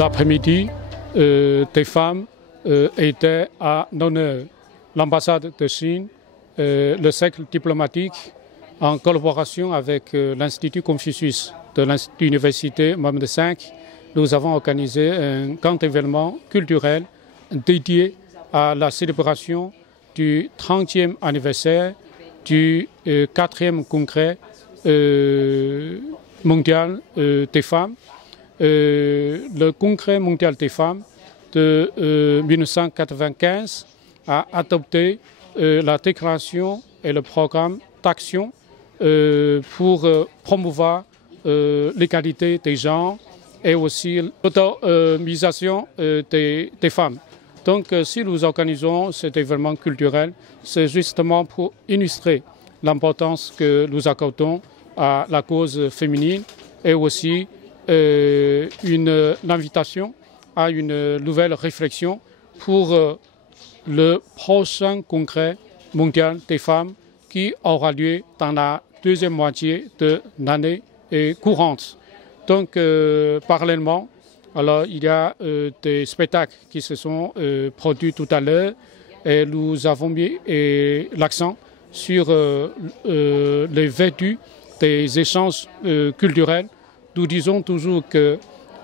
L'après-midi, des femmes étaient à l'honneur. L'ambassade de Chine, le cercle diplomatique, en collaboration avec l'Institut Confucius de l'Université Mohammed V, nous avons organisé un grand événement culturel dédié à la célébration du 30e anniversaire du 4e congrès mondial des femmes. Le congrès mondial des femmes de 1995 a adopté la déclaration et le programme d'action pour promouvoir l'égalité des genres et aussi l'autonomisation des femmes. Donc, si nous organisons cet événement culturel, c'est justement pour illustrer l'importance que nous accordons à la cause féminine et aussi une invitation à une nouvelle réflexion pour le prochain congrès mondial des femmes qui aura lieu dans la deuxième moitié de l'année courante. Donc, parallèlement, alors, il y a des spectacles qui se sont produits tout à l'heure et nous avons mis l'accent sur les vertus des échanges culturels. Nous disons toujours que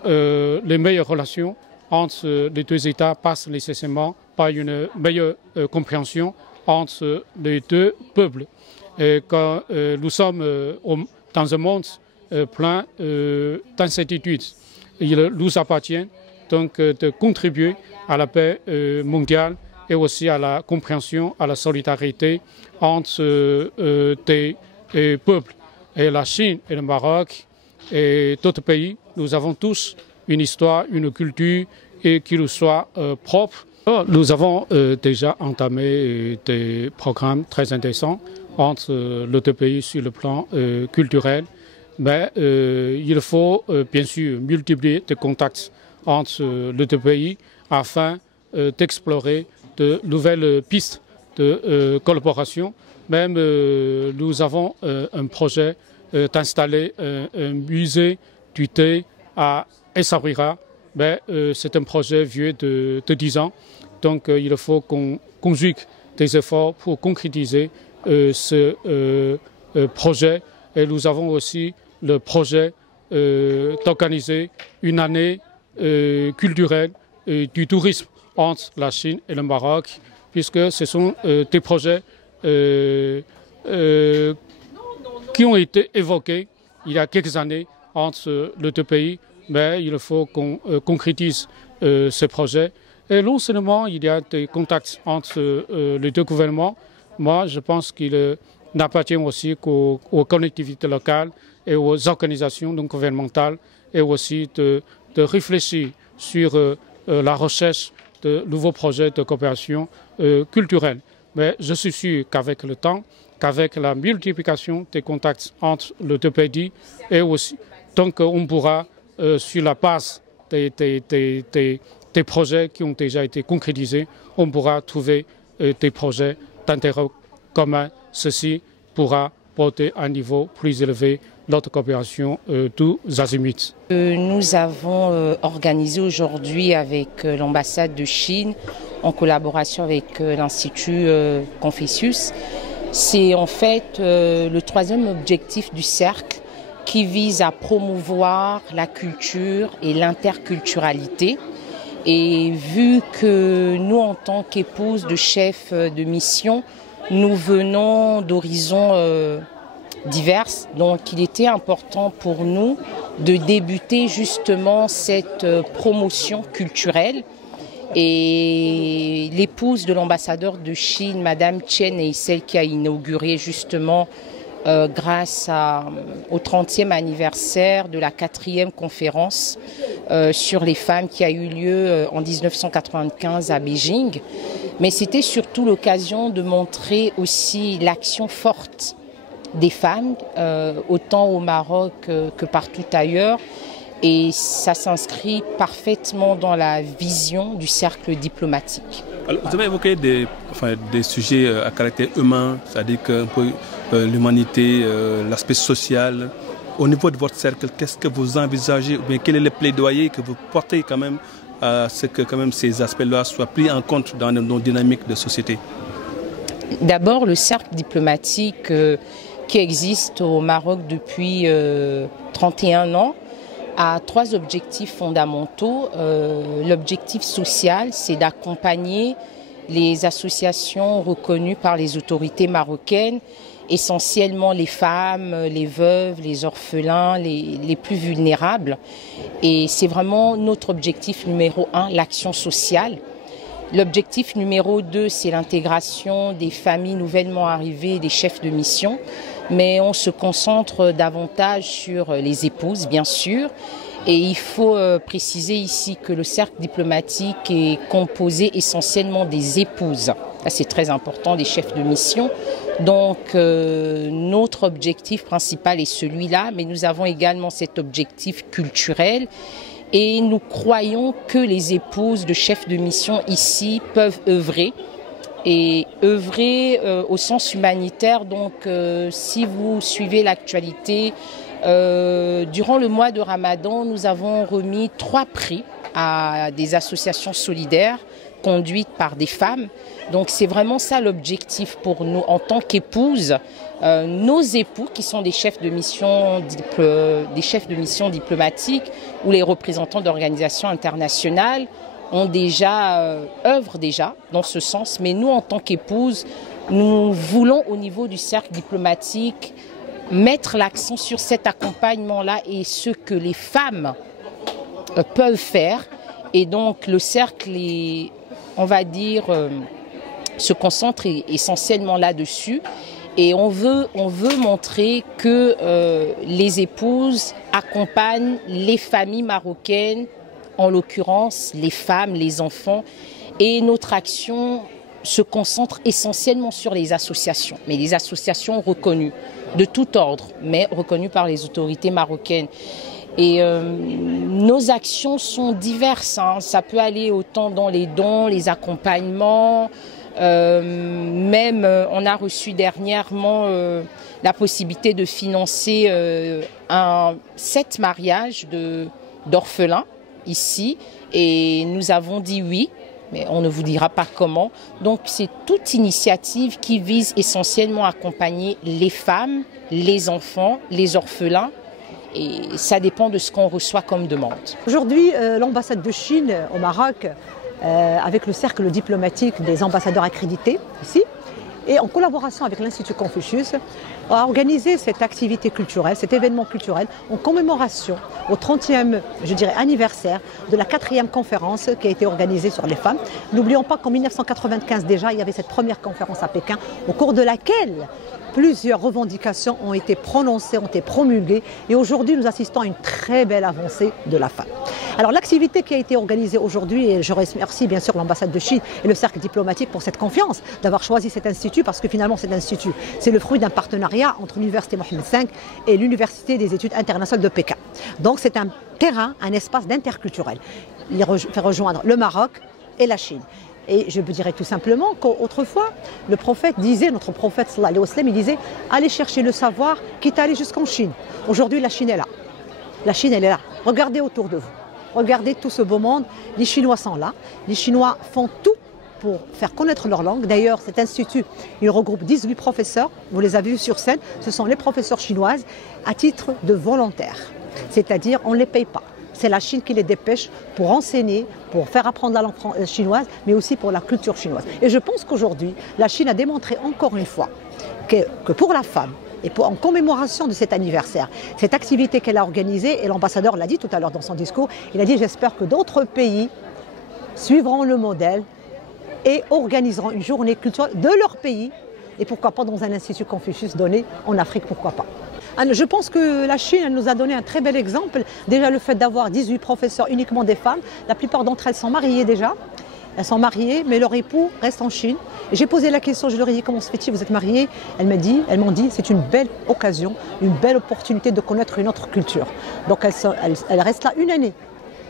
les meilleures relations entre les deux États passent nécessairement par une meilleure compréhension entre les deux peuples. Et quand nous sommes dans un monde plein d'incertitudes, il nous appartient donc de contribuer à la paix mondiale et aussi à la compréhension, à la solidarité entre des peuples. Et la Chine et le Maroc et d'autres pays, nous avons tous une histoire, une culture et qui nous soit propre. Nous avons déjà entamé des programmes très intéressants entre les deux pays sur le plan culturel. Mais il faut bien sûr multiplier les contacts entre les deux pays afin d'explorer de nouvelles pistes de collaboration. Même nous avons un projet d'installer un musée du thé à Essaouira. Mais c'est un projet vieux de 10 ans. Donc il faut qu'on conjugue des efforts pour concrétiser ce projet. Et nous avons aussi le projet d'organiser une année culturelle du tourisme entre la Chine et le Maroc, puisque ce sont des projets qui ont été évoqués il y a quelques années entre les deux pays, mais il faut qu'on concrétise ce projet. Et non seulement il y a des contacts entre les deux gouvernements, moi je pense qu'il n'appartient aussi qu'aux collectivités locales et aux organisations non gouvernementales et aussi de réfléchir sur la recherche de nouveaux projets de coopération culturelle. Mais je suis sûr qu'avec le temps, qu'avec la multiplication des contacts entre les deux pays et aussi, donc on pourra, sur la base des projets qui ont déjà été concrétisés, on pourra trouver des projets d'intérêt commun. Ceci pourra porter à un niveau plus élevé notre coopération tous azimuts. Nous avons organisé aujourd'hui avec l'ambassade de Chine, en collaboration avec l'Institut Confucius, c'est en fait le troisième objectif du cercle qui vise à promouvoir la culture et l'interculturalité. Et vu que nous, en tant qu'épouses de chefs de mission, nous venons d'horizons divers, donc il était important pour nous de débuter justement cette promotion culturelle. Et l'épouse de l'ambassadeur de Chine, Madame Chen, est celle qui a inauguré justement grâce au 30e anniversaire de la 4e conférence sur les femmes qui a eu lieu en 1995 à Beijing. Mais c'était surtout l'occasion de montrer aussi l'action forte des femmes, autant au Maroc que partout ailleurs. Et ça s'inscrit parfaitement dans la vision du cercle diplomatique. Alors, vous avez évoqué des sujets à caractère humain, c'est-à-dire que l'humanité, l'aspect social, au niveau de votre cercle, qu'est-ce que vous envisagez, ou bien quel est le plaidoyer que vous portez quand même à ce que quand même ces aspects-là soient pris en compte dans nos dynamiques de société? D'abord, le cercle diplomatique qui existe au Maroc depuis 31 ans a 3 objectifs fondamentaux. L'objectif social, c'est d'accompagner les associations reconnues par les autorités marocaines, essentiellement les femmes, les veuves, les orphelins, les plus vulnérables. Et c'est vraiment notre objectif numéro 1, l'action sociale. L'objectif numéro 2, c'est l'intégration des familles nouvellement arrivées et des chefs de mission. Mais on se concentre davantage sur les épouses, bien sûr. Et il faut préciser ici que le cercle diplomatique est composé essentiellement des épouses. C'est très important, des chefs de mission. Donc notre objectif principal est celui-là, mais nous avons également cet objectif culturel. Et nous croyons que les épouses de chefs de mission ici peuvent œuvrer. Et œuvrer au sens humanitaire. Donc si vous suivez l'actualité, durant le mois de Ramadan, nous avons remis 3 prix à des associations solidaires conduites par des femmes. Donc c'est vraiment ça l'objectif pour nous en tant qu'épouses. Nos époux qui sont des chefs de mission diplomatiques ou les représentants d'organisations internationales œuvrent déjà dans ce sens. Mais nous, en tant qu'épouses, nous voulons au niveau du cercle diplomatique mettre l'accent sur cet accompagnement-là et ce que les femmes peuvent faire. Et donc le cercle est, on va dire, se concentre essentiellement là-dessus. Et on veut montrer que les épouses accompagnent les familles marocaines, en l'occurrence les femmes, les enfants. Et notre action se concentre essentiellement sur les associations, mais les associations reconnues de tout ordre, mais reconnues par les autorités marocaines. Et nos actions sont diverses, hein. Ça peut aller autant dans les dons, les accompagnements, même on a reçu dernièrement la possibilité de financer 7 mariages d'orphelins ici, et nous avons dit oui, mais on ne vous dira pas comment. Donc c'est toute initiative qui vise essentiellement à accompagner les femmes, les enfants, les orphelins, et ça dépend de ce qu'on reçoit comme demande. Aujourd'hui, l'ambassade de Chine au Maroc, avec le cercle diplomatique des ambassadeurs accrédités ici, et en collaboration avec l'Institut Confucius, a organisé cette activité culturelle, cet événement culturel en commémoration au 30e, je dirais, anniversaire de la 4e conférence qui a été organisée sur les femmes. N'oublions pas qu'en 1995 déjà, il y avait cette première conférence à Pékin, au cours de laquelle plusieurs revendications ont été prononcées, ont été promulguées, et aujourd'hui nous assistons à une très belle avancée de la femme. Alors l'activité qui a été organisée aujourd'hui, et je remercie bien sûr l'ambassade de Chine et le cercle diplomatique pour cette confiance, d'avoir choisi cet institut, parce que finalement cet institut, c'est le fruit d'un partenariat entre l'université Mohammed V et l'université des études internationales de Pékin. Donc c'est un terrain, un espace d'interculturel. Il fait rejoindre le Maroc et la Chine. Et je vous dirais tout simplement qu'autrefois, le prophète disait, notre prophète sallallahu alayhi wa sallam, il disait « Allez chercher le savoir, quitte à aller jusqu'en Chine ». Aujourd'hui, la Chine est là. La Chine, elle est là. Regardez autour de vous. Regardez tout ce beau monde. Les Chinois sont là. Les Chinois font tout pour faire connaître leur langue. D'ailleurs, cet institut, il regroupe 18 professeurs. Vous les avez vus sur scène. Ce sont les professeurs chinoises à titre de volontaires. C'est-à-dire, on ne les paye pas. C'est la Chine qui les dépêche pour enseigner, pour faire apprendre la langue chinoise, mais aussi pour la culture chinoise. Et je pense qu'aujourd'hui, la Chine a démontré encore une fois que pour la femme, et en commémoration de cet anniversaire, cette activité qu'elle a organisée, et l'ambassadeur l'a dit tout à l'heure dans son discours, il a dit « J'espère que d'autres pays suivront le modèle et organiseront une journée culturelle de leur pays, et pourquoi pas dans un institut Confucius donné en Afrique, pourquoi pas ». Je pense que la Chine, elle nous a donné un très bel exemple. Déjà le fait d'avoir 18 professeurs uniquement des femmes. La plupart d'entre elles sont mariées déjà. Elles sont mariées, mais leur époux reste en Chine. J'ai posé la question, je leur ai dit comment se fait-il, vous êtes mariés? Elles m'ont dit c'est une belle occasion, une belle opportunité de connaître une autre culture. Donc elles restent là une année,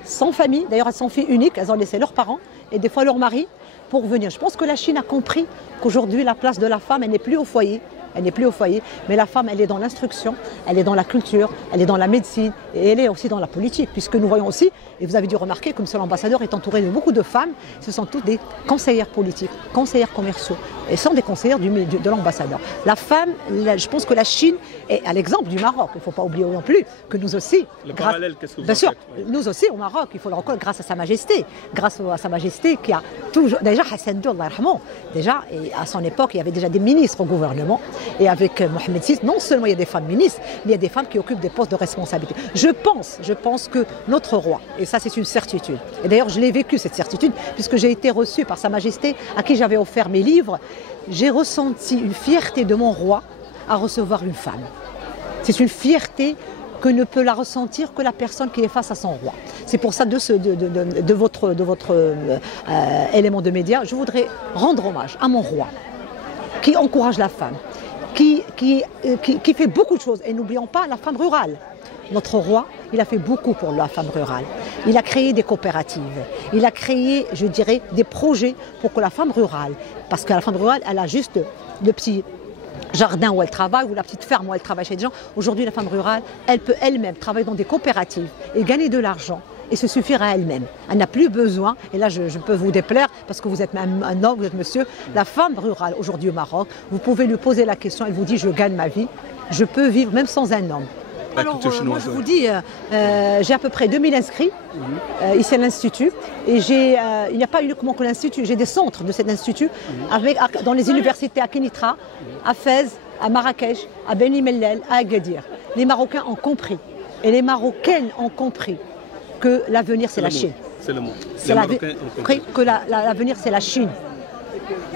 sans famille. D'ailleurs elles sont filles uniques, elles ont laissé leurs parents et des fois leur mari pour venir. Je pense que la Chine a compris qu'aujourd'hui la place de la femme, elle n'est plus au foyer. elle n'est plus au foyer, mais la femme, elle est dans l'instruction, elle est dans la culture, elle est dans la médecine et elle est aussi dans la politique, puisque nous voyons aussi, et vous avez dû remarquer que M. l'ambassadeur est entouré de beaucoup de femmes, ce sont toutes des conseillères politiques, conseillères commerciaux, et sont des conseillères de l'ambassadeur. La femme, je pense que la Chine est à l'exemple du Maroc, il ne faut pas oublier non plus que nous aussi, le parallèle, qu'est-ce que vous bien sûr, oui. nous aussi au Maroc, il faut le reconnaître grâce à Sa Majesté, grâce à Sa Majesté qui a toujours, déjà Hassan II, déjà, et à son époque, il y avait déjà des ministres au gouvernement, et avec Mohamed VI, non seulement il y a des femmes ministres, mais il y a des femmes qui occupent des postes de responsabilité. Je pense que notre roi, et ça c'est une certitude, et d'ailleurs je l'ai vécu cette certitude, puisque j'ai été reçue par Sa Majesté, à qui j'avais offert mes livres, j'ai ressenti une fierté de mon roi à recevoir une femme. C'est une fierté que ne peut la ressentir que la personne qui est face à son roi. C'est pour ça, de votre élément de média, je voudrais rendre hommage à mon roi, qui encourage la femme, qui fait beaucoup de choses. Et n'oublions pas la femme rurale. Notre roi, il a fait beaucoup pour la femme rurale. Il a créé des coopératives. Il a créé, je dirais, des projets pour que la femme rurale, parce que la femme rurale, elle a juste le petit jardin où elle travaille, ou la petite ferme où elle travaille chez des gens. Aujourd'hui, la femme rurale, elle peut elle-même travailler dans des coopératives et gagner de l'argent et se suffire à elle-même. Elle n'a plus besoin, et là je peux vous déplaire parce que vous êtes même un homme, vous êtes monsieur, la femme rurale aujourd'hui au Maroc, vous pouvez lui poser la question, elle vous dit je gagne ma vie, je peux vivre même sans un homme. Alors moi je vous dis, j'ai à peu près 2000 inscrits ici à l'Institut, et il n'y a pas uniquement que l'Institut, j'ai des centres de cet Institut dans les universités à Kenitra, à Fès, à Marrakech, à Beni Mellel, à Agadir. Les Marocains ont compris, et les Marocaines ont compris que l'avenir c'est la Chine. C'est le monde. C'est que l'avenir c'est la Chine.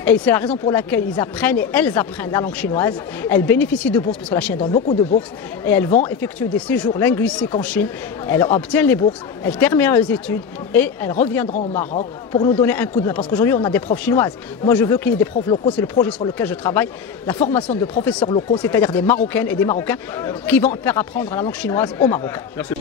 Et c'est la raison pour laquelle ils apprennent et elles apprennent la langue chinoise. Elles bénéficient de bourses parce que la Chine donne beaucoup de bourses, et elles vont effectuer des séjours linguistiques en Chine. Elles obtiennent les bourses, elles terminent leurs études et elles reviendront au Maroc pour nous donner un coup de main. Parce qu'aujourd'hui on a des profs chinoises. Moi je veux qu'il y ait des profs locaux, c'est le projet sur lequel je travaille. La formation de professeurs locaux, c'est-à-dire des Marocaines et des Marocains qui vont faire apprendre la langue chinoise aux Marocains. Merci.